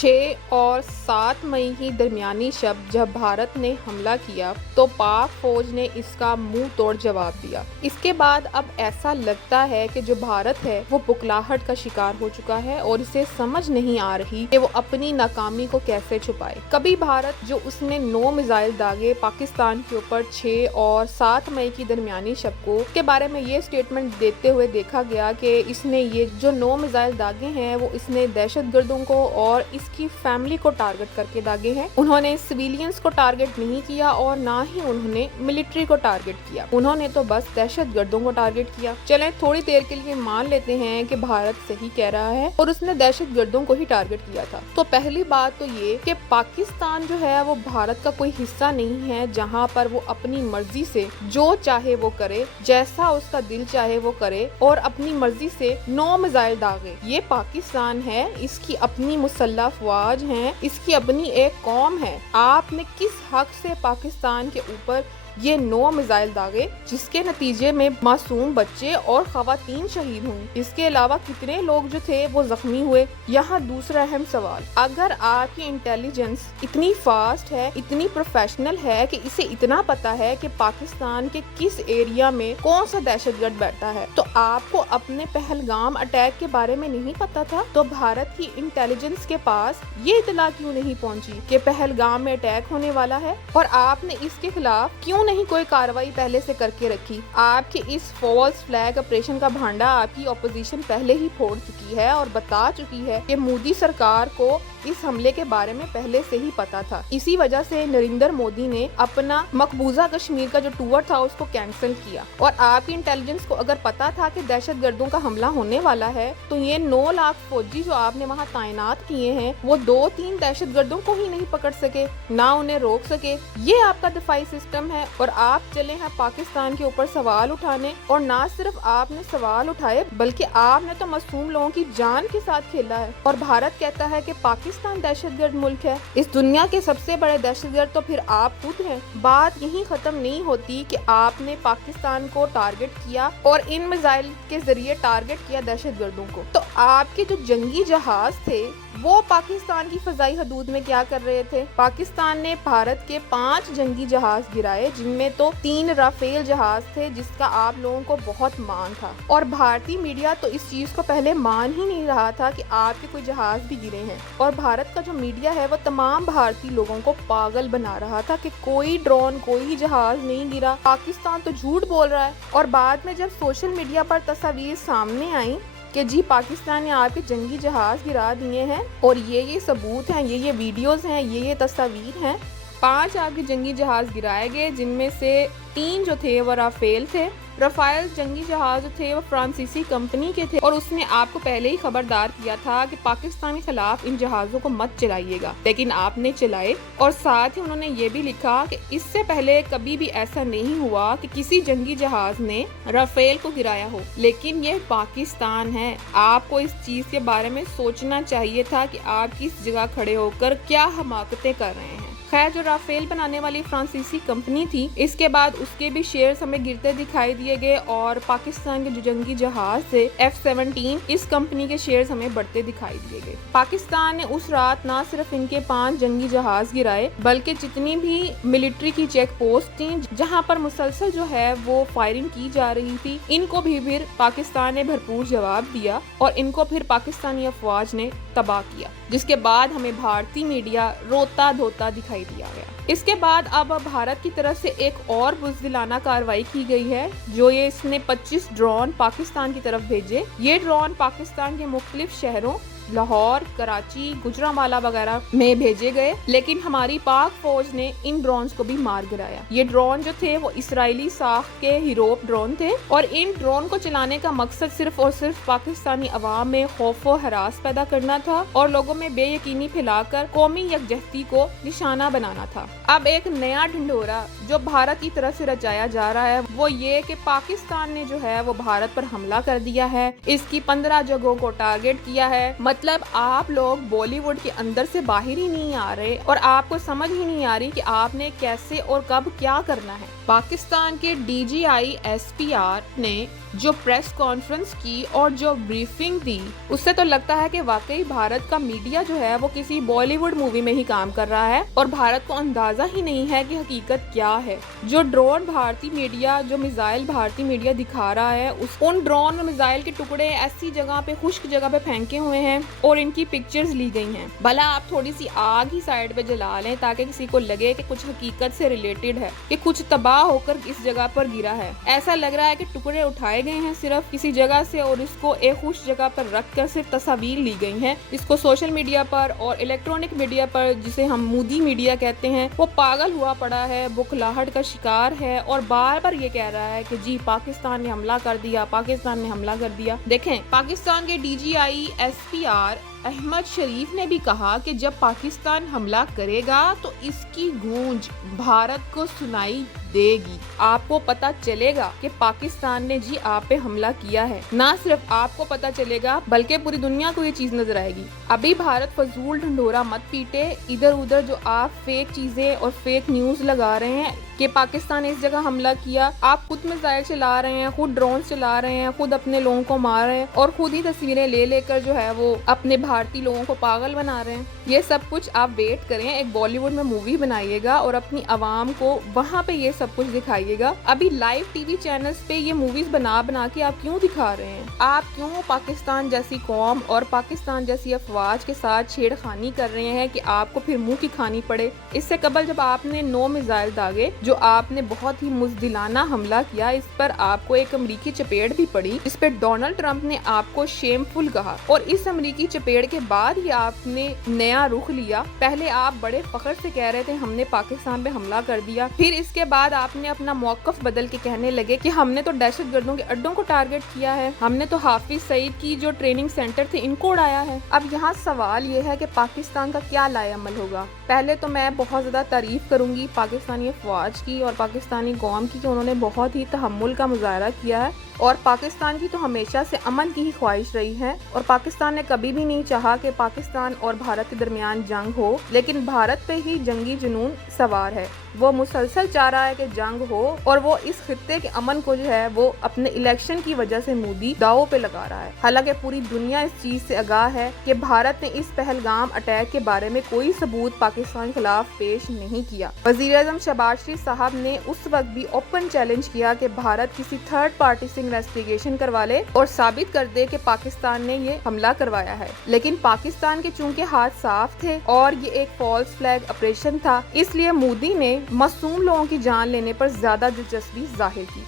6 اور 7 مئی کی درمیانی شب جب بھارت نے حملہ کیا تو پاک فوج نے اس کا منہ توڑ جواب دیا۔ اس کے بعد اب ایسا لگتا ہے کہ جو بھارت ہے وہ بکلاہٹ کا شکار ہو چکا ہے اور اسے سمجھ نہیں آ رہی کہ وہ اپنی ناکامی کو کیسے چھپائے۔ کبھی بھارت جو اس نے 9 میزائل داغے پاکستان کے اوپر 6 اور 7 مئی کی درمیانی شب کو کے بارے میں یہ سٹیٹمنٹ دیتے ہوئے دیکھا گیا کہ اس نے یہ جو 9 میزائل داغے ہیں وہ اس نے دہشت گردوں کو اور اس کی فیملی کو ٹارگٹ کر کے داغے ہیں۔ انہوں نے سویلینز کو ٹارگٹ نہیں کیا اور نہ ہی انہوں نے ملٹری کو ٹارگٹ کیا، انہوں نے تو بس دہشت گردوں کو ٹارگٹ کیا۔ چلیں تھوڑی دیر کے لیے مان لیتے ہیں کہ بھارت صحیح کہہ رہا ہے اور اس نے دہشت گردوں کو ہی ٹارگٹ کیا تھا۔ تو پہلی بات تو یہ کہ پاکستان جو ہے وہ بھارت کا کوئی حصہ نہیں ہے جہاں پر وہ اپنی مرضی سے جو چاہے وہ کرے، جیسا اس کا دل چاہے وہ کرے اور اپنی مرضی سے 9 میزائل داغے۔ یہ پاکستان ہے، اس کی اپنی مسلح افواج ہیں، اس کی اپنی ایک قوم ہے۔ آپ نے کس حق سے پاکستان کے اوپر یہ 9 میزائل داغے جس کے نتیجے میں معصوم بچے اور خواتین شہید ہوئیں، اس کے علاوہ کتنے لوگ جو تھے وہ زخمی ہوئے؟ یہاں دوسرا اہم سوال، اگر آپ کی انٹیلیجنس اتنی فاسٹ ہے، اتنی پروفیشنل ہے کہ اسے اتنا پتا ہے کہ پاکستان کے کس ایریا میں کون سا دہشت گرد بیٹھا ہے، تو آپ کو اپنے پہلگام اٹیک کے بارے میں نہیں پتا تھا؟ تو بھارت کی انٹیلیجنس کے پاس یہ اطلاع کیوں نہیں پہنچی کہ پہلگام میں اٹیک ہونے والا ہے اور آپ نے اس کے خلاف کیوں نہیں کوئی کارروائی پہلے سے کر کے رکھی؟ آپ کے اس فالس فلیگ آپریشن کا بھانڈا آپ کی اپوزیشن پہلے ہی پھوڑ چکی ہے اور بتا چکی ہے کہ مودی سرکار کو اس حملے کے بارے میں پہلے سے ہی پتا تھا۔ اسی وجہ سے نریندر مودی نے اپنا مقبوضہ کشمیر کا جو ٹور تھا اس کو کینسل کیا، اور آپ کی انٹیلیجنس کو اگر پتا تھا کہ دہشت گردوں کا حملہ ہونے والا ہے تو یہ 9 لاکھ فوجی جو آپ نے وہاں تعینات کیے ہیں وہ 2-3 دہشت گردوں کو ہی نہیں پکڑ سکے، نہ انہیں روک سکے۔ یہ آپ کا دفاعی سسٹم ہے اور آپ چلے ہیں پاکستان کے اوپر سوال اٹھانے، اور نہ صرف آپ نے سوال اٹھائے بلکہ آپ نے تو معصوم لوگوں کی جان کے ساتھ کھیلا ہے، اور بھارت کہتا ہے کہ پاکستان دہشت گرد ملک ہے۔ اس دنیا کے سب سے بڑے دہشت گرد تو پھر آپ خود ہیں۔ بات یہیں ختم نہیں ہوتی کہ آپ نے پاکستان کو ٹارگٹ کیا اور ان میزائل کے ذریعے ٹارگٹ کیا دہشت گردوں کو، تو آپ کے جو جنگی جہاز تھے وہ پاکستان کی فضائی حدود میں کیا کر رہے تھے؟ پاکستان نے بھارت کے 5 جنگی جہاز گرائے جن میں تو 3 رافیل جہاز تھے جس کا آپ لوگوں کو بہت مان تھا، اور بھارتی میڈیا تو اس چیز کو پہلے مان ہی نہیں رہا تھا کہ آپ کے کوئی جہاز بھی گرے ہیں، اور بھارت کا جو میڈیا ہے وہ تمام بھارتی لوگوں کو پاگل بنا رہا تھا کہ کوئی ڈرون کوئی جہاز نہیں گرا، پاکستان تو جھوٹ بول رہا ہے۔ اور بعد میں جب سوشل میڈیا پر تصاویر سامنے آئیں کہ جی پاکستان نے آپ کے جنگی جہاز گرا دیے ہیں اور یہ ثبوت ہیں، یہ ویڈیوز ہیں، یہ تصاویر ہیں، 5 آپ کے جنگی جہاز گرائے گئے جن میں سے 3 جو تھے وہ رافیل تھے۔ رافیل جنگی جہاز جو تھے وہ فرانسیسی کمپنی کے تھے، اور اس نے آپ کو پہلے ہی خبردار کیا تھا کہ پاکستان کے خلاف ان جہازوں کو مت چلائیے گا، لیکن آپ نے چلائے، اور ساتھ ہی انہوں نے یہ بھی لکھا کہ اس سے پہلے کبھی بھی ایسا نہیں ہوا کہ کسی جنگی جہاز نے رافیل کو گرایا ہو، لیکن یہ پاکستان ہے۔ آپ کو اس چیز کے بارے میں سوچنا چاہیے تھا کہ آپ کس جگہ کھڑے ہو کر کیا حماقتیں کر رہے ہیں۔ خیر، جو رافیل بنانے والی فرانسیسی کمپنی تھی اس کے بعد اس کے بھی شیئرز ہمیں گرتے دکھائی دیے گئے، اور پاکستان کے جو جنگی جہاز تھے F-17 اس کمپنی کے شیئرز ہمیں بڑھتے دکھائی دیے گئے۔ پاکستان نے اس رات نہ صرف ان کے 5 جنگی جہاز گرائے بلکہ جتنی بھی ملٹری کی چیک پوسٹ تھیں جہاں پر مسلسل جو ہے وہ فائرنگ کی جا رہی تھی، ان کو بھی پھر پاکستان نے بھرپور جواب دیا اور ان کو پھر پاکستانی افواج نے تباہ کیا، جس کے بعد ہمیں بھارتی میڈیا روتا دھوتا دکھائی دیا گیا۔ اس کے بعد اب بھارت کی طرف سے ایک اور بزدلانہ کارروائی کی گئی ہے، جو اس نے 25 ڈرون پاکستان کی طرف بھیجے۔ یہ ڈرون پاکستان کے مختلف شہروں لاہور، کراچی، گجرانوالہ وغیرہ میں بھیجے گئے، لیکن ہماری پاک فوج نے ان ڈرونز کو بھی مار گرایا۔ یہ ڈرون جو تھے وہ اسرائیلی ساخت کے ہیروپ ڈرون تھے، اور ان ڈرون کو چلانے کا مقصد صرف اور صرف پاکستانی عوام میں خوف و ہراس پیدا کرنا تھا اور لوگوں میں بے یقینی پھیلا کر قومی یکجہتی کو نشانہ بنانا تھا۔ اب ایک نیا ڈھنڈورا جو بھارت کی طرف سے رچایا جا رہا ہے وہ یہ کہ پاکستان نے جو ہے وہ بھارت پر حملہ کر دیا ہے، اس کی 15 جگہوں کو ٹارگٹ کیا ہے۔ مطلب آپ لوگ بالی ووڈ کے اندر سے باہر ہی نہیں آ رہے اور آپ کو سمجھ ہی نہیں آ رہی کہ آپ نے کیسے اور کب کیا کرنا ہے۔ پاکستان کے DGI SPR نے جو پریس کانفرنس کی اور جو بریفنگ دی، اس سے تو لگتا ہے کہ واقعی بھارت کا میڈیا جو ہے وہ کسی بالی ووڈ مووی میں ہی کام کر رہا ہے اور بھارت کو اندازہ ہی نہیں ہے کہ حقیقت کیا ہے۔ جو ڈرون بھارتی میڈیا، جو میزائل بھارتی میڈیا دکھا رہا ہے، ان ڈرون اور میزائل کے ٹکڑے ایسی جگہ پہ، خشک جگہ پہ پھینکے ہوئے ہیں اور ان کی پکچرز لی گئی ہیں۔ بھلا آپ تھوڑی سی آگ ہی سائڈ پہ جلا لیں تاکہ کسی کو لگے کہ کچھ حقیقت سے ریلیٹڈ ہے، کہ کچھ تباہ ہو کر اس جگہ پر گرا ہے۔ ایسا لگ رہا ہے کہ ٹکڑے اٹھائے گئے ہیں صرف کسی جگہ سے اور اس کو ایک خوش جگہ پر رکھ کر صرف تصاویر لی گئی ہیں۔ اس کو سوشل میڈیا پر اور الیکٹرانک میڈیا پر، جسے ہم مودی میڈیا کہتے ہیں، وہ پاگل ہوا پڑا ہے، بخلاہٹ کا شکار ہے اور بار بار یہ کہہ رہا ہے کہ جی پاکستان نے حملہ کر دیا، پاکستان نے حملہ کر دیا۔ دیکھیں، پاکستان کے D G I S P R Ahmed Sharif نے بھی کہا کہ جب پاکستان حملہ کرے گا تو اس کی گونج بھارت کو سنائی دے گی، آپ کو پتا چلے گا کہ پاکستان نے جی آپ پہ حملہ کیا ہے۔ نہ صرف آپ کو پتا چلے گا بلکہ پوری دنیا کو یہ چیز نظر آئے گی۔ ابھی بھارت فضول ڈھنڈورا مت پیٹے، ادھر ادھر جو آپ فیک چیزیں اور فیک نیوز لگا رہے ہیں کہ پاکستان نے اس جگہ حملہ کیا، آپ خود میزائل چلا رہے ہیں، خود ڈرون چلا رہے ہیں، خود اپنے لوگوں کو مار رہے ہیں اور خود ہی تصویریں لے لے کر جو ہے وہ اپنے بھارتی لوگوں کو پاگل بنا رہے ہیں۔ یہ سب کچھ آپ ویٹ کریں، ایک بالی ووڈ میں مووی بنائیے گا اور اپنی عوام کو وہاں پہ یہ سب کچھ دکھائیے گا۔ ابھی لائیو ٹی وی چینلز پہ یہ موویز بنا بنا کے آپ کیوں دکھا رہے ہیں؟ آپ کیوں پاکستان جیسی قوم اور پاکستان جیسی افواج کے ساتھ چھیڑ خانی کر رہے ہیں کہ آپ کو پھر منہ کی کھانی پڑے؟ اس سے قبل جب آپ نے 9 میزائل داغے، جو آپ نے بہت ہی مزدلانہ حملہ کیا، اس پر آپ کو ایک امریکی چپیڑ بھی پڑی، جس پہ ڈونلڈ ٹرمپ نے آپ کو شیم فل کہا، اور اس امریکی چپیڑ کے بعد ہی آپ نے نیا رخ لیا۔ پہلے آپ بڑے فخر سے کہہ رہے تھے ہم نے پاکستان پہ حملہ کر دیا، پھر اس کے بعد آپ نے اپنا موقف بدل کے کہنے لگے کہ ہم نے تو دہشت گردوں کے اڈوں کو ٹارگٹ کیا ہے، ہم نے تو حافظ سعید کی جو ٹریننگ سینٹر تھے ان کو اڑایا ہے۔ اب یہاں سوال یہ ہے کہ پاکستان کا کیا لائے عمل ہوگا؟ پہلے تو میں بہت زیادہ تعریف کروں گی پاکستانی افواج کی اور پاکستانی قوم کی کہ انہوں نے بہت ہی تحمل کا مظاہرہ کیا ہے، اور پاکستان کی تو ہمیشہ سے امن کی ہی خواہش رہی ہے اور پاکستان نے کبھی بھی نہیں چاہا کہ پاکستان اور بھارت کے درمیان جنگ ہو، لیکن بھارت پہ ہی جنگی جنون سوار ہے۔ وہ مسلسل چاہ رہا ہے کہ جنگ ہو اور وہ اس خطے کے امن کو جو ہے وہ اپنے الیکشن کی وجہ سے مودی داؤ پہ لگا رہا ہے، حالانکہ پوری دنیا اس چیز سے آگاہ ہے کہ بھارت نے اس پہلگام اٹیک کے بارے میں کوئی ثبوت پاکستان کے خلاف پیش نہیں کیا۔ وزیر اعظم شہباز شریف صاحب نے اس وقت بھی اوپن چیلنج کیا کہ بھارت کسی تھرڈ پارٹی سے انویسٹیگیشن کروا لے اور ثابت کر دے کہ پاکستان نے یہ حملہ کروایا ہے، لیکن پاکستان کے چونکہ ہاتھ صاف تھے اور یہ ایک فالس فلیگ آپریشن تھا، اس لیے مودی نے معصوم لوگوں کی جان لینے پر زیادہ دلچسپی ظاہر کی،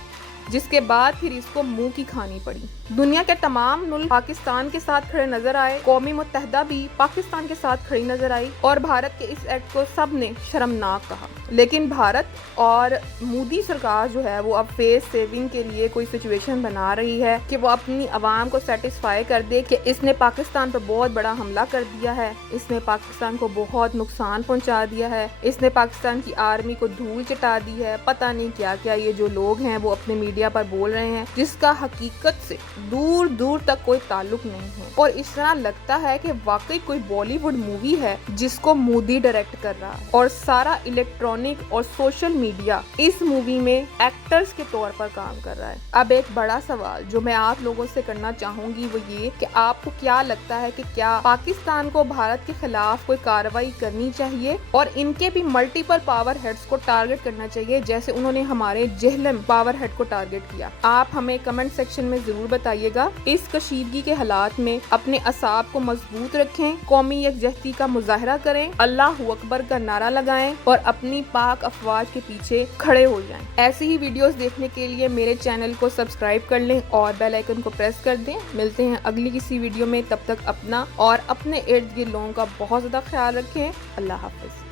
جس کے بعد پھر اس کو منہ کی کھانی پڑی۔ دنیا کے تمام ملک پاکستان کے ساتھ کھڑے نظر آئے، قوم متحدہ بھی پاکستان کے ساتھ کھڑی نظر آئی اور بھارت کے اس ایکٹ کو سب نے شرمناک کہا، لیکن بھارت اور مودی سرکار جو ہے وہ اب فیس سیونگ کے لیے کوئی سچویشن بنا رہی ہے کہ وہ اپنی عوام کو سیٹسفائی کر دے کہ اس نے پاکستان پر بہت بڑا حملہ کر دیا ہے، اس نے پاکستان کو بہت نقصان پہنچا دیا ہے، اس نے پاکستان کی آرمی کو دھول چٹا دی ہے، پتہ نہیں کیا کیا یہ جو لوگ ہیں وہ اپنے میڈیا پر بول رہے ہیں، جس کا حقیقت سے دور دور تک کوئی تعلق نہیں ہے، اور اس طرح لگتا ہے کہ واقعی کوئی بالی ووڈ مووی ہے جس کو مودی ڈائریکٹ کر رہا ہے اور سارا الیکٹرانک اور سوشل میڈیا اس مووی میں ایکٹرز کے طور پر کام کر رہا ہے۔ اب ایک بڑا سوال جو میں آپ لوگوں سے کرنا چاہوں گی وہ یہ کہ آپ کو کیا لگتا ہے کہ کیا پاکستان کو بھارت کے خلاف کوئی کارروائی کرنی چاہیے اور ان کے بھی ملٹیپل پاور ہیڈز کو ٹارگٹ کرنا چاہیے جیسے انہوں نے ہمارے جہلم پاور ہیڈ کو ٹارگٹ کیا؟ آپ ہمیں کمنٹ سیکشن میں ضرور بتائیے گا۔ اس کشیدگی کے حالات میں اپنے اعصاب کو مضبوط رکھیں، قومی یکجہتی کا مظاہرہ کریں، اللہ اکبر کا نعرہ لگائیں اور اپنی پاک افواج کے پیچھے کھڑے ہو جائیں۔ ایسی ہی ویڈیوز دیکھنے کے لیے میرے چینل کو سبسکرائب کر لیں اور بیل آئیکن کو پریس کر دیں۔ ملتے ہیں اگلی کسی ویڈیو میں، تب تک اپنا اور اپنے ارد گرد لوگوں کا بہت زیادہ خیال رکھیں۔ اللہ حافظ۔